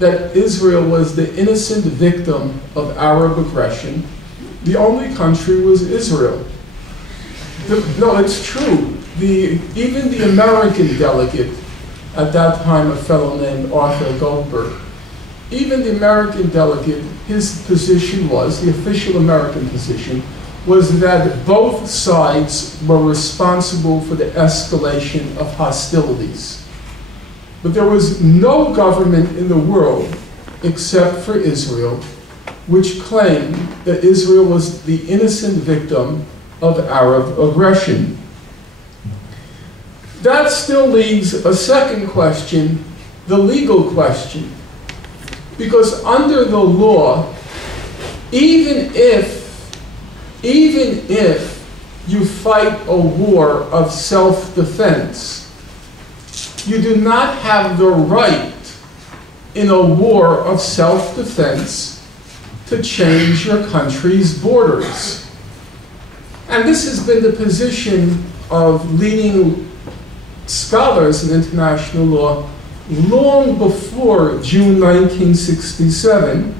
that Israel was the innocent victim of Arab aggression, the only country was Israel. No, it's true. Even the American delegate, at that time a fellow named Arthur Goldberg, even the American delegate, his position was, the official American position, was that both sides were responsible for the escalation of hostilities. But there was no government in the world, except for Israel, which claimed that Israel was the innocent victim of Arab aggression. That still leaves a second question, the legal question. Because under the law, even if you fight a war of self-defense, you do not have the right in a war of self-defense to change your country's borders. And this has been the position of leading scholars in international law long before June 1967.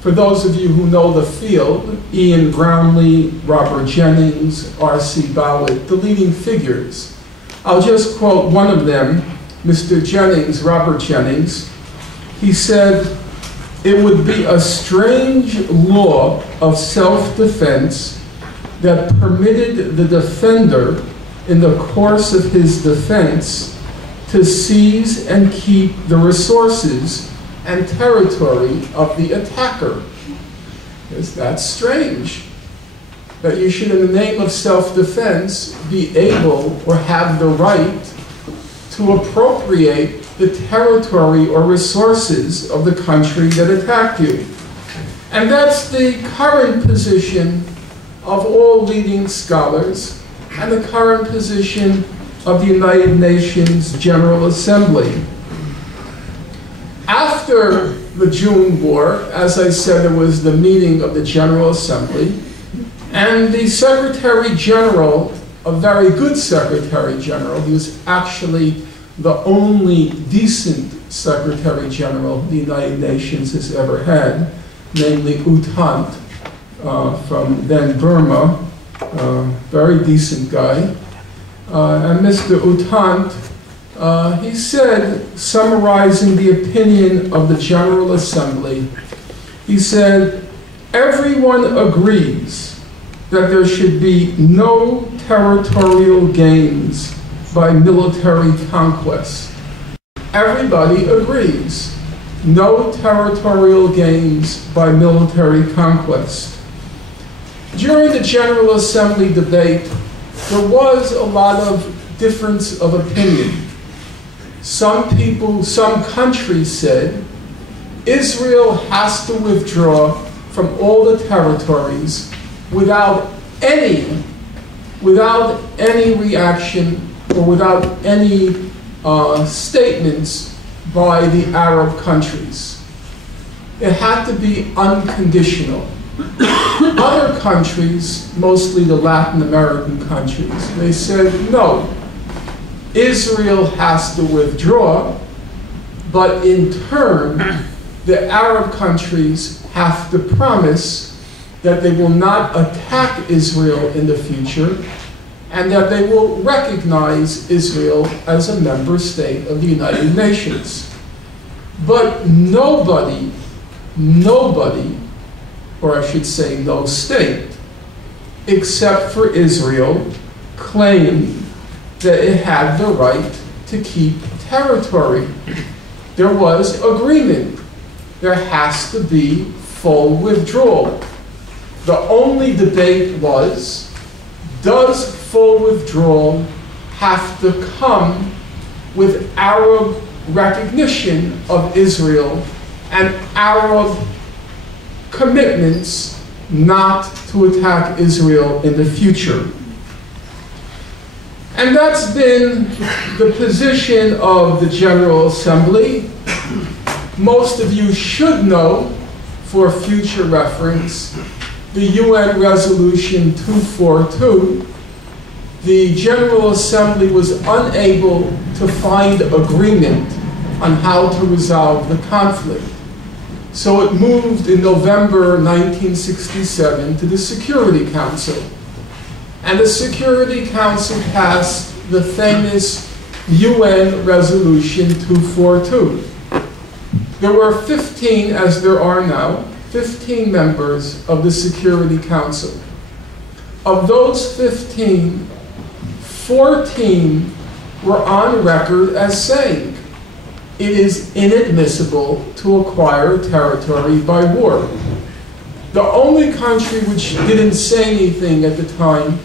For those of you who know the field, Ian Brownlee, Robert Jennings, R.C. Bowett, the leading figures. I'll just quote one of them, Mr. Jennings, Robert Jennings. He said, "It would be a strange law of self-defense that permitted the defender, in the course of his defense, to seize and keep the resources and territory of the attacker." Is that strange? That you should, in the name of self-defense, be able or have the right to appropriate the territory or resources of the country that attacked you. And that's the current position of all leading scholars and the current position of the United Nations General Assembly. After the June War, as I said, there was the meeting of the General Assembly, and the Secretary General, a very good Secretary General, he was actually the only decent Secretary General the United Nations has ever had, namely Holt from then Burma, very decent guy. And Mr. Holt, he said, summarizing the opinion of the General Assembly, he said, "Everyone agrees that there should be no territorial gains by military conquest." Everybody agrees, no territorial gains by military conquest. During the General Assembly debate, there was a lot of difference of opinion. Some people, some countries said, Israel has to withdraw from all the territories without any reaction or without any statements by the Arab countries. It had to be unconditional. Other countries, mostly the Latin American countries, they said, no, Israel has to withdraw, but in turn, the Arab countries have to promise that they will not attack Israel in the future and that they will recognize Israel as a member state of the United Nations. But nobody, or I should say no state, except for Israel, claimed that it had the right to keep territory. There was agreement. There has to be full withdrawal. The only debate was, does full withdrawal have to come with Arab recognition of Israel and Arab commitments not to attack Israel in the future? And that's been the position of the General Assembly. Most of you should know, for future reference, the UN Resolution 242. The General Assembly was unable to find agreement on how to resolve the conflict. So it moved in November 1967 to the Security Council. And the Security Council passed the famous UN Resolution 242. There were 15, as there are now, 15 members of the Security Council. Of those 15, 14 were on record as saying it is inadmissible to acquire territory by war. The only country which didn't say anything at the time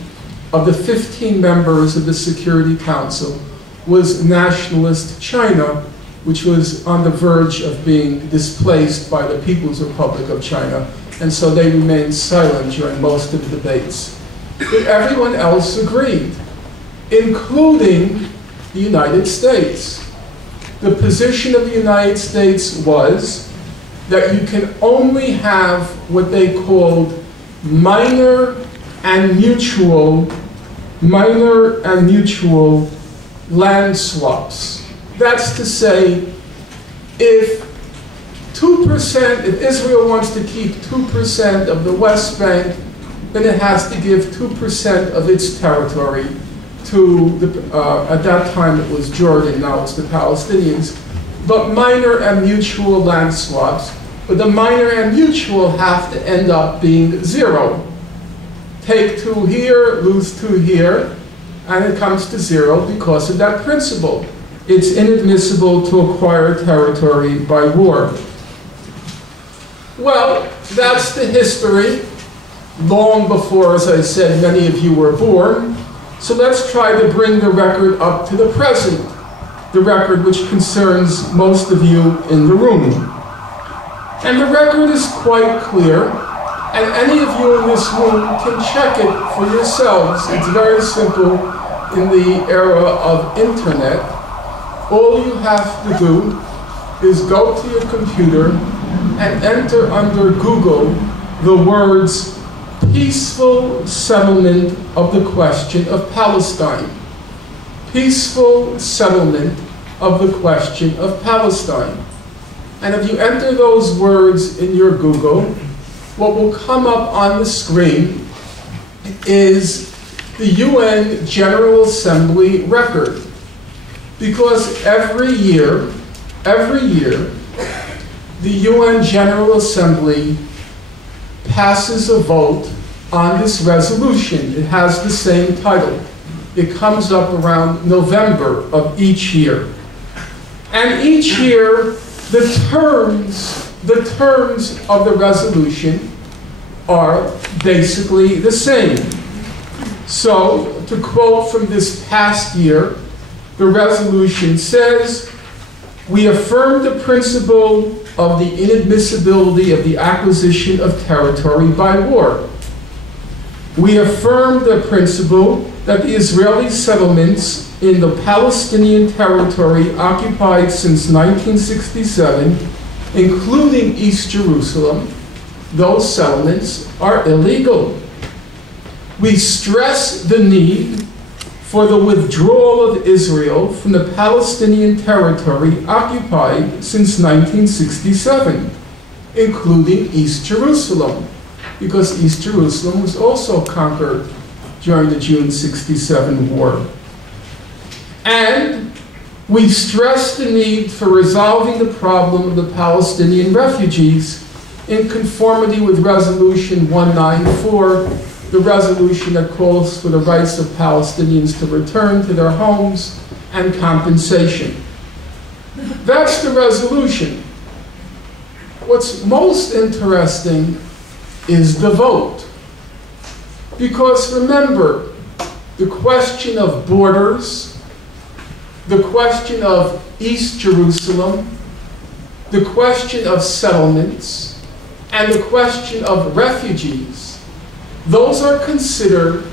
of the 15 members of the Security Council was nationalist China, which was on the verge of being displaced by the People's Republic of China, and so they remained silent during most of the debates. But everyone else agreed, including the United States. The position of the United States was that you can only have what they called minor and mutual land swaps. That's to say, if Israel wants to keep 2% of the West Bank, then it has to give 2% of its territory to, at that time it was Jordan, now it's the Palestinians, but minor and mutual land swaps. But the minor and mutual have to end up being 0. Take 2 here, lose 2 here, and it comes to 0 because of that principle. It's inadmissible to acquire territory by war. Well, that's the history, long before, as I said, many of you were born. So let's try to bring the record up to the present, the record which concerns most of you in the room. And the record is quite clear, and any of you in this room can check it for yourselves. It's very simple in the era of internet. All you have to do is go to your computer and enter under Google the words peaceful settlement of the question of Palestine. Peaceful settlement of the question of Palestine. And if you enter those words in your Google, what will come up on the screen is the UN General Assembly record. Because every year, the UN General Assembly passes a vote on this resolution. It has the same title. It comes up around November of each year. And each year, the terms of the resolution are basically the same. So, to quote from this past year, the resolution says, "We affirm the principle of the inadmissibility of the acquisition of territory by war. We affirm the principle that the Israeli settlements in the Palestinian territory occupied since 1967, including East Jerusalem, those settlements are illegal. We stress the need for the withdrawal of Israel from the Palestinian territory occupied since 1967, including East Jerusalem, because East Jerusalem was also conquered during the June '67 war. And we stress the need for resolving the problem of the Palestinian refugees in conformity with Resolution 194, the resolution that calls for the rights of Palestinians to return to their homes and compensation." That's the resolution. What's most interesting is the vote. Because remember, the question of borders, the question of East Jerusalem, the question of settlements, and the question of refugees, those are considered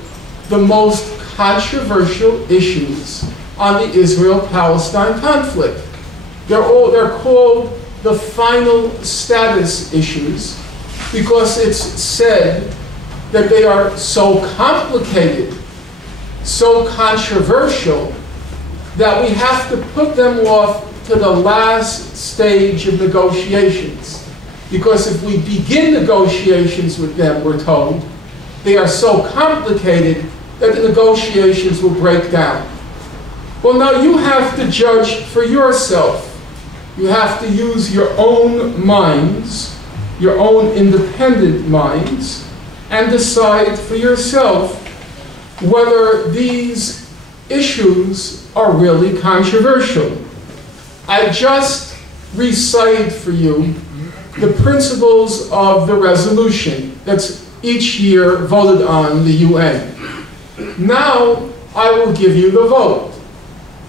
the most controversial issues on the Israel-Palestine conflict. They're called the final status issues because it's said that they are so complicated, so controversial, that we have to put them off to the last stage of negotiations. Because if we begin negotiations with them, we're told, they are so complicated that the negotiations will break down. Well, now you have to judge for yourself. You have to use your own minds, your own independent minds, and decide for yourself whether these issues are really controversial. I just recite for you the principles of the resolution that's each year voted on in the UN. Now I will give you the vote.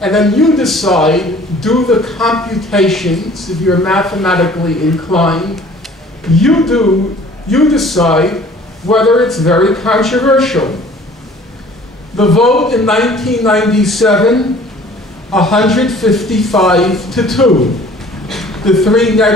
And then you decide, do the computations, if you're mathematically inclined. You decide whether it's very controversial. The vote in 1997, 155 to 2. The three negative